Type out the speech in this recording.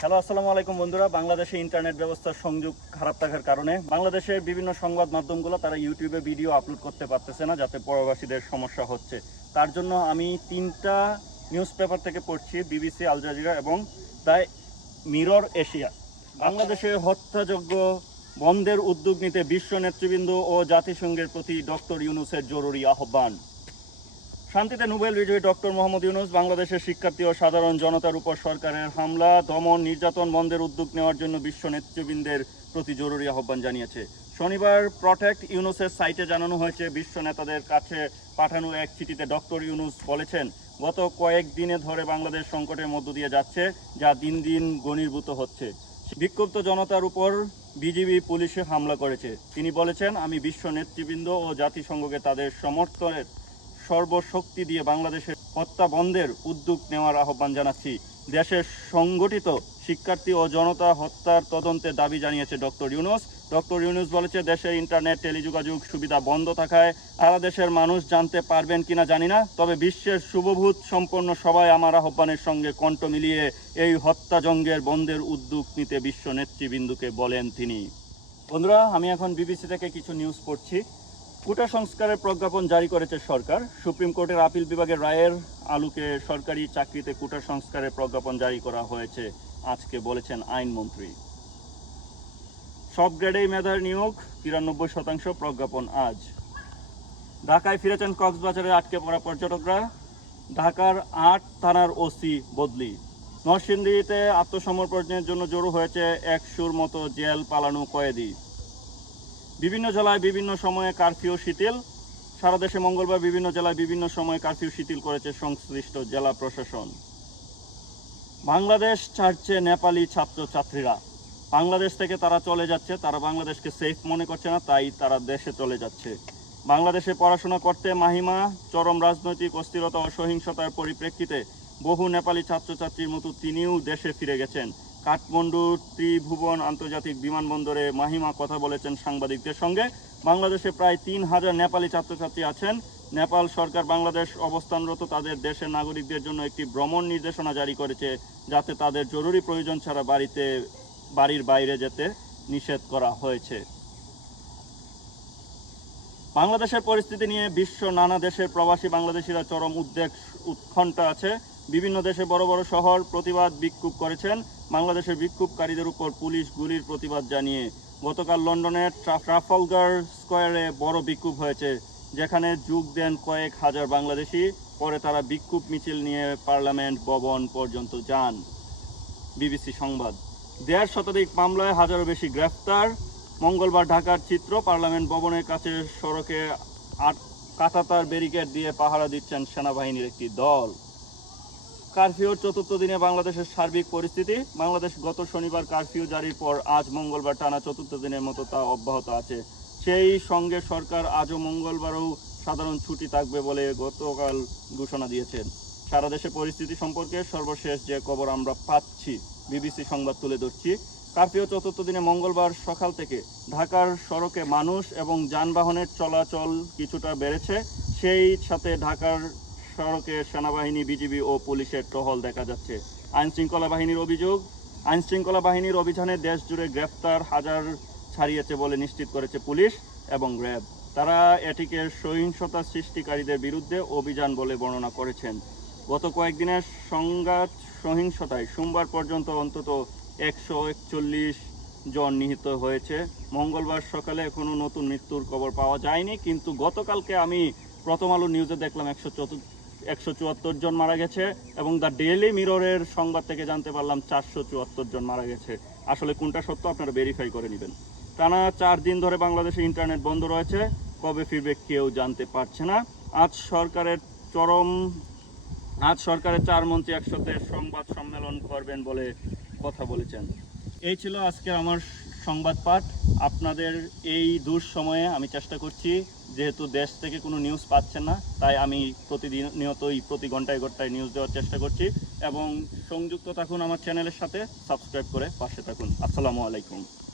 Hello আসসালামু আলাইকুম বন্ধুরা। বাংলাদেশে ইন্টারনেট ব্যবস্থার সংযোগ খারাপ থাকার কারণে বাংলাদেশের বিভিন্ন সংবাদ মাধ্যমগুলো তারা ইউটিউবে ভিডিও আপলোড করতে পারতেছে না যাতে প্রবাসীদের সমস্যা হচ্ছে। তার জন্য আমি তিনটা নিউজ পেপার থেকে পড়ছি বিবিসি আল জাজিরা এবং দ্য মিরর এশিয়া। বাংলাদেশে হত্যাযোগ্য বন্ধের উদ্যোগ নিতে বিশ্ব নেতৃবৃন্দ ও জাতিসংঘের প্রতি ডক্টর ইউনুসের জরুরি আহ্বান। শান্তিতে নোবেল বিজয়ী ডক্টর মোহাম্মদ ইউনুস বাংলাদেশের শিক্ষার্থী ও সাধারণ জনতার উপর সরকারের হামলা, দমন, নির্যাতন বন্ধের উদ্যোগ নেওয়ার জন্য বিশ্ব নেতৃবৃন্দের প্রতি জরুরি আহ্বান জানিয়েছে। শনিবার প্রটেক্ট ইউনুসের সাইটে জানানো হয়েছে, বিশ্ব নেতাদের কাছে পাঠানো এক চিঠিতে ডক্টর ইউনুস বলেছেন, গত কয়েক দিনে ধরে বাংলাদেশ সংকটের মধ্য দিয়ে যাচ্ছে, যা দিন দিন ঘনীভূত হচ্ছে। বিক্ষুব্ধ জনতার উপর বিজিবি পুলিশে হামলা করেছে। তিনি বলেছেন, আমি বিশ্ব নেতৃবৃন্দ ও জাতিসংঘকে তাদের সমর্থনের সর্বশক্তি দিয়ে বাংলাদেশের হত্যা বন্ধের উদ্যোগ নেওয়ার আহ্বান জানাচ্ছি। দেশের সংগঠিত শিক্ষার্থী ও জনতা হত্যার তদন্তের দাবি জানিয়েছে ডক্টর ইউনুস। ডক্টর ইউনুস বলেছে দেশে ইন্টারনেট, টেলিযোগাযোগ সুবিধা বন্ধ থাকায় সারা দেশের মানুষ জানতে পারবেন কিনা জানি না। তবে বিশ্বের শুভভূত সম্পন্ন সবাই আমার আহ্বানের সঙ্গে কণ্ঠ মিলিয়ে এই হত্যাজঙ্গের বন্ধের উদ্যোগ নিতে বিশ্ব নেতৃবৃন্দুকে বলেন তিনি। বন্ধুরা, আমি এখন বিবিসি থেকে কিছু নিউজ পড়ছি। কোটা সংস্কারের প্রজ্ঞাপন জারি করেছে সরকার। সুপ্রিম কোর্টের আপিল বিভাগের রায়ের আলোকে সরকারি চাকরিতে কোটা সংস্কারের প্রজ্ঞাপন জারি করা হয়েছে, আজকে বলেছেন আইনমন্ত্রী। সব গ্রেডেই মেধার নিয়োগ, তিরানব্বই শতাংশ প্রজ্ঞাপন আজ। ঢাকায় ফিরেছেন কক্সবাজারে আটকে পড়া পর্যটকরা। ঢাকার আট থানার ওসি বদলি। নরসিংদীতে আত্মসমর্পণের জন্য জড়ো হয়েছে একশোর মতো জেল পালানো কয়েদি। বিভিন্ন জেলায় বিভিন্ন সময়ে কারফিউ শিথিল। সারা দেশে মঙ্গলবার বিভিন্ন জেলায় বিভিন্ন সময়ে কারফিউ শিথিল করেছে সংশ্লিষ্ট জেলা প্রশাসন। বাংলাদেশ ছাড়ছে নেপালি ছাত্রছাত্রীরা। বাংলাদেশ থেকে তারা চলে যাচ্ছে, তারা বাংলাদেশকে সেফ মনে করছে না, তাই তারা দেশে চলে যাচ্ছে। বাংলাদেশে পড়াশোনা করতে মাহিমা, চরম রাজনৈতিক অস্থিরতা ও সহিংসতার পরিপ্রেক্ষিতে বহু নেপালি ছাত্রছাত্রীর মতো তিনিও দেশে ফিরে গেছেন। কাঠমান্ডুর ত্রিভুবন আন্তর্জাতিক বিমানবন্দরে মাহিমা কথা বলেছেন সাংবাদিকদের সঙ্গে। বাংলাদেশে প্রায় তিন হাজার নেপালি ছাত্রছাত্রী আছেন। নেপাল সরকার বাংলাদেশ অবস্থানরত তাদের দেশের নাগরিকদের জন্য একটি ভ্রমণ নির্দেশনা জারি করেছে, যাতে তাদের জরুরি প্রয়োজন ছাড়া বাড়িতে, বাড়ির বাইরে যেতে নিষেধ করা হয়েছে। বাংলাদেশের পরিস্থিতি নিয়ে বিশ্ব নানা দেশের প্রবাসী বাংলাদেশিরা চরম উদ্বেগ, উৎকণ্ঠা আছে। বিভিন্ন দেশে বড় বড় শহর প্রতিবাদ বিক্ষোভ করেছেন বাংলাদেশের বিক্ষোভকারীদের উপর পুলিশ গুলির প্রতিবাদ জানিয়ে গতকাল লন্ডনের ট্রা- ট্রাফলগার স্কোয়ারে বড় বিক্ষোভ হয়েছে, যেখানে যোগ দেন কয়েক হাজার বাংলাদেশি। পরে তারা বিক্ষোভ মিছিল নিয়ে পার্লামেন্ট ভবন পর্যন্ত যান। বিবিসি সংবাদ। দেড় শতাধিক মামলায় হাজারো বেশি গ্রেফতার। মঙ্গলবার ঢাকার চিত্র পার্লামেন্ট ভবনের কাছে সড়কে আট কাটাতার ব্যারিকেড দিয়ে পাহারা দিচ্ছেন সেনাবাহিনীর একটি দল। কারফিউর চতুর্থ দিনে বাংলাদেশের সার্বিক পরিস্থিতি। বাংলাদেশ গত শনিবার কারফিউ জারির পর আজ মঙ্গলবার টানা চতুর্থ দিনের মতো তা অব্যাহত আছে। সেই সঙ্গে সরকার আজও মঙ্গলবারও সাধারণ ছুটি থাকবে বলে গতকাল ঘোষণা দিয়েছেন। সারা দেশে পরিস্থিতি সম্পর্কে সর্বশেষ যে খবর আমরা পাচ্ছি, বিবিসি সংবাদ তুলে ধরছি, কারফিউ চতুর্থ দিনে মঙ্গলবার সকাল থেকে ঢাকার সড়কে মানুষ এবং যানবাহনের চলাচল কিছুটা বেড়েছে। সেই সাথে ঢাকার সড়কে সেনাবাহিনী, বিজিবি ও পুলিশের টহল দেখা যাচ্ছে। আইন শৃঙ্খলা বাহিনীর অভিযোগ আইন শৃঙ্খলা বাহিনীর অভিযানে দেশ জুড়ে গ্রেফতার হাজার ছাড়িয়েছে বলে নিশ্চিত করেছে পুলিশ এবং র্যাব তারা এটিকে সহিংসতা সৃষ্টিকারীদের বিরুদ্ধে অভিযান বলে বর্ণনা করেছেন। গত কয়েকদিনের সংঘাত সহিংসতায় সোমবার পর্যন্ত অন্তত একশো একচল্লিশ জন নিহত হয়েছে। মঙ্গলবার সকালে এখনও নতুন মৃত্যুর খবর পাওয়া যায়নি, কিন্তু গতকালকে আমি প্রথম আলো নিউজে দেখলাম একশো একশো চুয়াত্তর জন মারা গেছে এবং দ্য ডেইলি মিররের সংবাদ থেকে জানতে পারলাম চারশো চুয়াত্তর জন মারা গেছে। আসলে কোনটা সত্য আপনারা ভেরিফাই করে নেবেন। টানা চার দিন ধরে বাংলাদেশে ইন্টারনেট বন্ধ রয়েছে, কবে ফিরবে কেউ জানতে পারছে না। আজ সরকারের চরম, আজ সরকারের চার মন্ত্রী একসাথে সংবাদ সম্মেলন করবেন বলে কথা বলেছেন। এই ছিল আজকে আমার সংবাদ পাঠ। আপনাদের এই দুঃসময়ে আমি চেষ্টা করছি যেহেতু দেশ থেকে কোনো নিউজ পাচ্ছেন না, তাই আমি প্রতিদিন নিয়তই, প্রতি ঘন্টায় ঘন্টায় নিউজ দেওয়ার চেষ্টা করছি। এবং সংযুক্ত থাকুন আমার চ্যানেলের সাথে সাবস্ক্রাইব করে পাশে থাকুন। আসসালামু আলাইকুম।